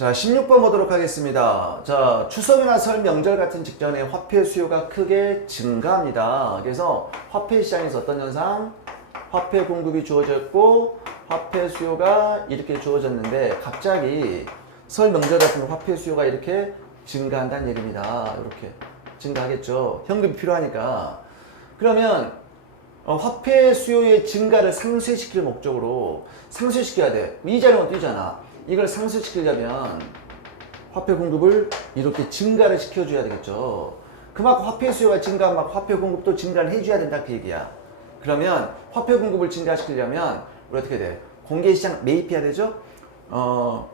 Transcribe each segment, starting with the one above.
자, 16번 보도록 하겠습니다. 자, 추석이나 설 명절 같은 직전에 화폐 수요가 크게 증가합니다. 그래서 화폐 시장에서 어떤 현상? 화폐 공급이 주어졌고 화폐 수요가 이렇게 주어졌는데 갑자기 설 명절 같은 화폐 수요가 이렇게 증가한다는 얘기입니다. 이렇게 증가하겠죠. 현금이 필요하니까. 그러면 화폐 수요의 증가를 상쇄시킬 목적으로 상쇄시켜야 돼. 이자료는 뛰잖아. 이걸 상쇄시키려면 화폐 공급을 이렇게 증가를 시켜줘야 되겠죠. 그만큼 화폐 수요가 증가하면 막 화폐 공급도 증가를 해줘야 된다 그 얘기야. 그러면 화폐 공급을 증가시키려면 우리 어떻게 돼? 공개시장 매입해야 되죠?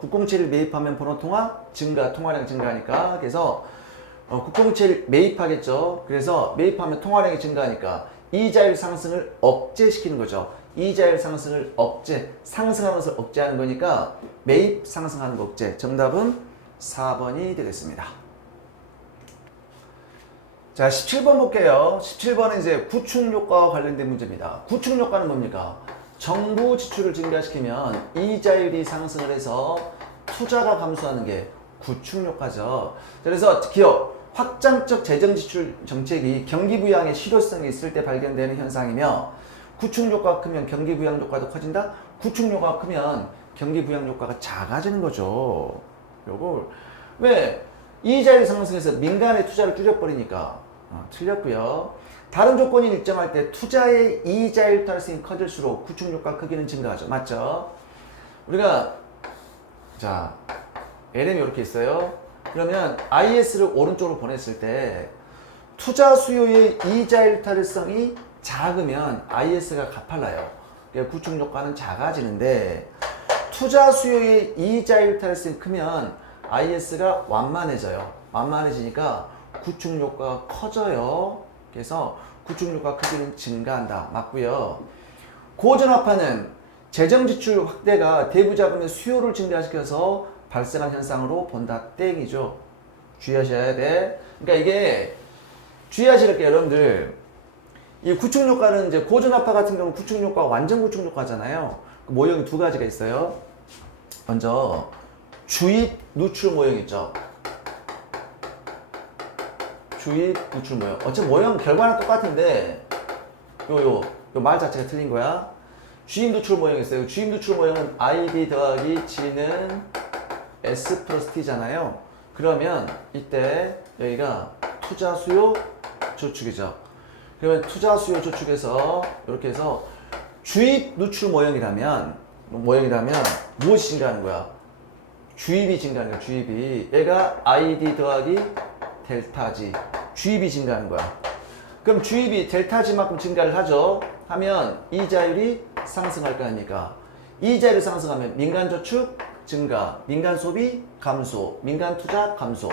국공채를 매입하면 번호통화 증가, 통화량 증가하니까. 그래서 국공채를 매입하겠죠. 그래서 매입하면 통화량이 증가하니까 이자율 상승을 억제시키는 거죠. 이자율 상승을 상승하는 것을 억제하는 거니까 매입 상승하는 거 억제. 정답은 4번이 되겠습니다. 자, 17번 볼게요. 17번은 이제 구축효과와 관련된 문제입니다. 구축효과는 뭡니까? 정부 지출을 증가시키면 이자율이 상승을 해서 투자가 감소하는 게 구축효과죠. 그래서 기업 확장적 재정 지출 정책이 경기 부양에 실효성이 있을 때 발견되는 현상이며 구축 효과가 크면 경기 부양 효과도 커진다. 구축 효과가 크면 경기 부양 효과가 작아지는 거죠. 요걸 왜 이자율이 상승해서 민간의 투자를 줄여버리니까 틀렸고요. 다른 조건이 일정할 때 투자의 이자율 탈승이 커질수록 구축 효과 크기는 증가하죠. 맞죠? 우리가 자 LM이 이렇게 있어요. 그러면 IS를 오른쪽으로 보냈을 때 투자 수요의 이자율 탈성이 작으면 IS가 가팔라요. 구축 효과는 작아지는데 투자 수요의 이자율 탈성이 크면 IS가 완만해져요. 완만해지니까 구축 효과가 커져요. 그래서 구축 효과 크기는 증가한다. 맞고요. 고전화파는 재정 지출 확대가 대부 자금의 수요를 증가시켜서 발생한 현상으로 본다. 땡이죠. 주의하셔야 돼. 그러니까 이게 주의하실 게 여러분들 이 구축 효과는 이제 고전화파 같은 경우는 구축 효과 완전 구축 효과잖아요. 그 모형이 두 가지가 있어요. 먼저 주입 누출 모형 있죠. 주입 누출 모형. 어차피 모형 결과는 똑같은데 요 말 자체가 틀린 거야. 주입 누출 모형이 있어요. 주입 누출 모형은 IB 더하기 G는 S 플러스 T잖아요. 그러면 이때 여기가 투자 수요 저축이죠. 그러면 투자 수요 저축에서 이렇게 해서 주입 누출 모형이라면 무엇이 증가하는 거야? 주입이 증가하는 거야. 주입이 얘가 ID 더하기 델타 G 주입이 증가하는 거야. 그럼 주입이 델타 G만큼 증가를 하죠. 하면 이자율이 상승할 거 아닙니까? 이자율이 상승하면 민간 저축 증가, 민간 소비 감소, 민간 투자 감소.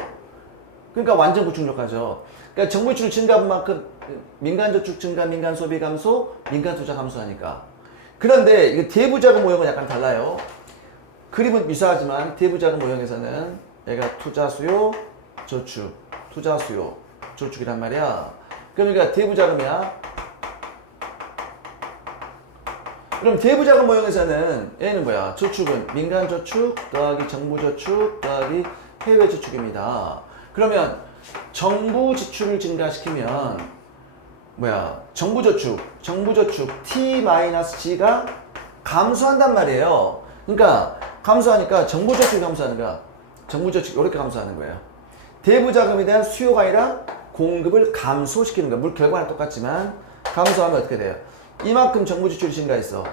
그러니까 완전 구축 효과죠. 그러니까 정부 지출 증가한 만큼 민간 저축 증가, 민간 소비 감소, 민간 투자 감소하니까. 그런데 이게 대부자금 모형은 약간 달라요. 그림은 유사하지만 대부자금 모형에서는 얘가 투자 수요, 저축, 투자 수요, 저축이란 말이야. 그러니까 대부자금이야. 그럼 대부자금 모형에서는 얘는 뭐야? 저축은 민간 저축 더하기 정부 저축 더하기 해외 저축입니다. 그러면 정부 지출을 증가시키면 뭐야? 정부 저축 T-G가 감소한단 말이에요. 그러니까 감소하니까 정부 저축이 감소하는 거야. 정부 저축 이렇게 감소하는 거예요. 대부자금에 대한 수요가 아니라 공급을 감소시키는 거야. 물 결과는 똑같지만 감소하면 어떻게 돼요? 이만큼 정부 지출이 증가했어.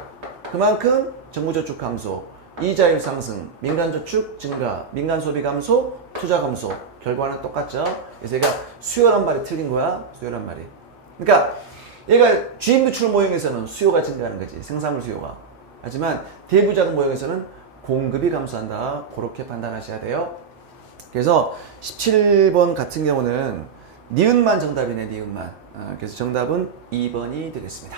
그만큼 정부 저축 감소, 이자율 상승, 민간 저축 증가, 민간 소비 감소, 투자 감소. 결과는 똑같죠? 그래서 얘가 수요란 말이 틀린 거야. 수요란 말이. 그러니까 얘가 주입 누출 모형에서는 수요가 증가하는 거지. 생산물 수요가. 하지만 대부자금 모형에서는 공급이 감소한다. 그렇게 판단하셔야 돼요. 그래서 17번 같은 경우는 니은만 정답이네. 니은만. 그래서 정답은 2번이 되겠습니다.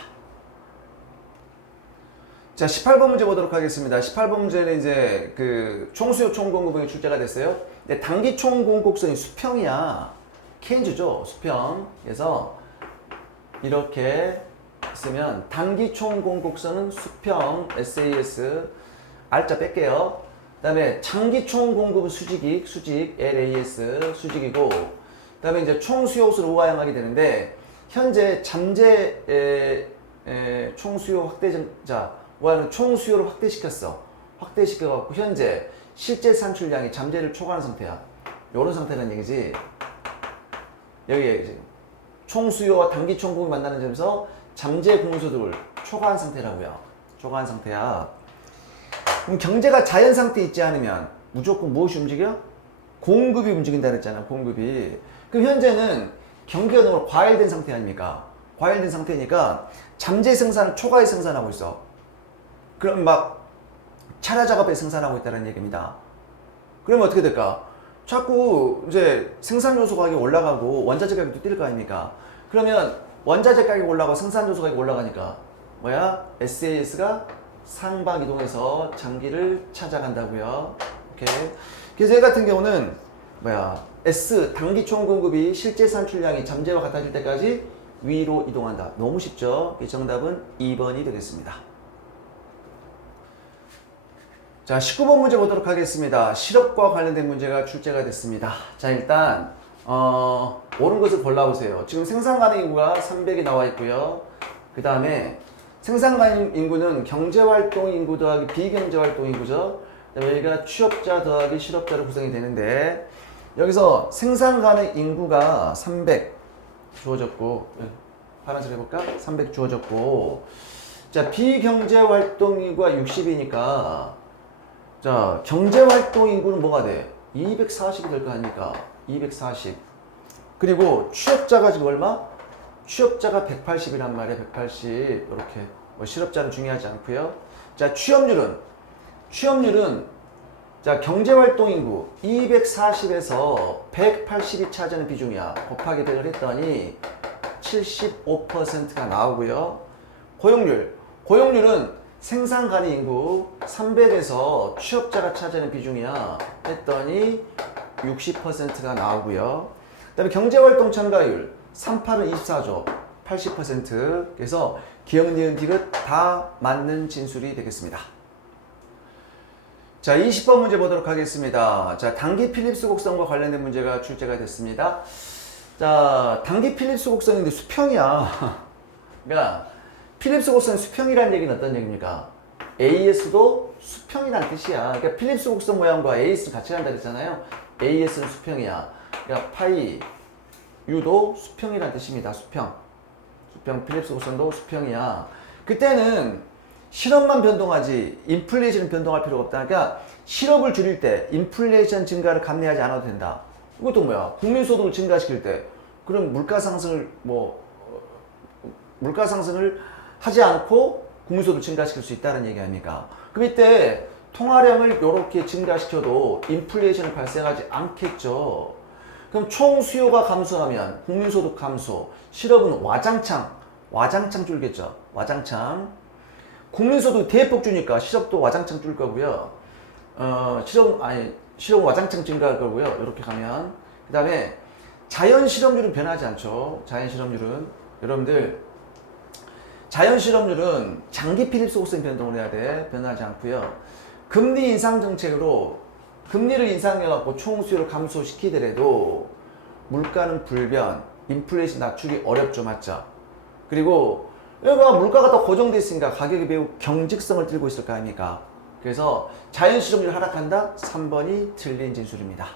자, 18번 문제 보도록 하겠습니다. 18번 문제는 이제 그 총수요 총공급이 출제가 됐어요. 근데 단기 총공급선이 수평이야. 케인즈죠. 수평. 그래서 이렇게 쓰면 단기 총공급선은 수평 SAS 알짜 뺄게요. 그다음에 장기 총 공급 수직 LAS 수직이고, 그다음에 이제 총 수요수를 우하향하게 되는데 현재 잠재 총 수요 확대자 우하는 총 수요를 확대시켜갖고 현재 실제 산출량이 잠재를 초과하는 상태야. 요런 상태라는 얘기지. 여기에 지금 총 수요와 단기 총 공급이 만나는 점에서 잠재 공급소득을 초과한 상태라고요. 초과한 상태야. 그럼 경제가 자연 상태에 있지 않으면 무조건 무엇이 움직여? 공급이 움직인다 그랬잖아. 공급이. 그럼 현재는 경기가 너무 과열된 상태 아닙니까? 과열된 상태니까 잠재 생산을 초과해 생산하고 있어. 그럼 막 차례 작업에 생산하고 있다는 얘기입니다. 그러면 어떻게 될까? 자꾸 이제 생산 요소 가격이 올라가고 원자재 가격도 뛸 거 아닙니까? 그러면 원자재 가격이 올라가고 생산 요소 가격이 올라가니까 뭐야? SAS가 상방 이동해서 장기를 찾아간다고요. 오케이. 그래서 얘 같은 경우는 뭐야? S 단기 총 공급이 실제 산출량이 잠재와 같아질 때까지 위로 이동한다. 너무 쉽죠? 이 정답은 2번이 되겠습니다. 자, 19번 문제 보도록 하겠습니다. 실업과 관련된 문제가 출제가 됐습니다. 자, 일단 옳은 것을 골라보세요. 지금 생산 가능 인구가 300이 나와 있고요. 그 다음에 생산 가능 인구는 경제활동 인구 더하기 비경제활동 인구죠. 여기가 취업자 더하기 실업자로 구성이 되는데 여기서 생산 가능 인구가 300 주어졌고, 파란색 해볼까? 300 주어졌고, 자, 비경제활동 인구가 60이니까 자, 경제활동 인구는 뭐가 돼? 240이 될 거 아닙니까? 240. 그리고 취업자가 지금 얼마? 취업자가 180이란 말이야. 180. 이렇게. 뭐 실업자는 중요하지 않고요. 자, 취업률은 자, 경제활동 인구 240에서 180이 차지하는 비중이야. 곱하기 100을 했더니 75%가 나오고요. 고용률은 생산 가능 인구 300에서 취업자가 차지하는 비중이야. 했더니 60%가 나오고요. 그 다음에 경제활동 참가율 38은 24죠. 80%. 그래서 기억, 니은, 디귿 다 맞는 진술이 되겠습니다. 자, 20번 문제 보도록 하겠습니다. 자, 단기 필립스 곡선과 관련된 문제가 출제가 됐습니다. 자, 단기 필립스 곡선인데 수평이야. 그러니까 필립스 곡선 수평이라는 얘기는 어떤 얘기입니까? AS도 수평이라는 뜻이야. 그러니까 필립스 곡선 모양과 AS는 같이 간다 그랬잖아요. AS는 수평이야. 그러니까 파이 U도 수평이라는 뜻입니다. 수평 필립스 곡선도 수평이야. 그때는 실업만 변동하지 인플레이션은 변동할 필요가 없다. 그러니까 실업을 줄일 때 인플레이션 증가를 감내하지 않아도 된다. 이것도 뭐야? 국민소득을 증가시킬 때 그럼 물가 상승을 하지 않고 국민소득을 증가시킬 수 있다는 얘기 아닙니까? 그럼 이때 통화량을 이렇게 증가시켜도 인플레이션이 발생하지 않겠죠. 그럼 총 수요가 감소하면 국민소득 감소, 실업은 와장창 줄겠죠. 와장창. 국민소득 대폭 주니까 실업도 와장창 줄 거고요. 실업은 와장창 증가할 거고요. 이렇게 가면. 그 다음에 자연 실업률은 변하지 않죠. 자연 실업률은. 여러분들, 자연 실업률은 장기 필립스 곡선 변동을 해야 돼. 변하지 않고요. 금리 인상 정책으로 금리를 인상해갖고 총 수요를 감소시키더라도 물가는 불변, 인플레이션 낮추기 어렵죠. 맞죠? 그리고 여기가 물가가 더 고정돼 있으니까 가격이 매우 경직성을 띠고 있을 거 아닙니까? 그래서 자연 실업률이 하락한다? 3번이 틀린 진술입니다.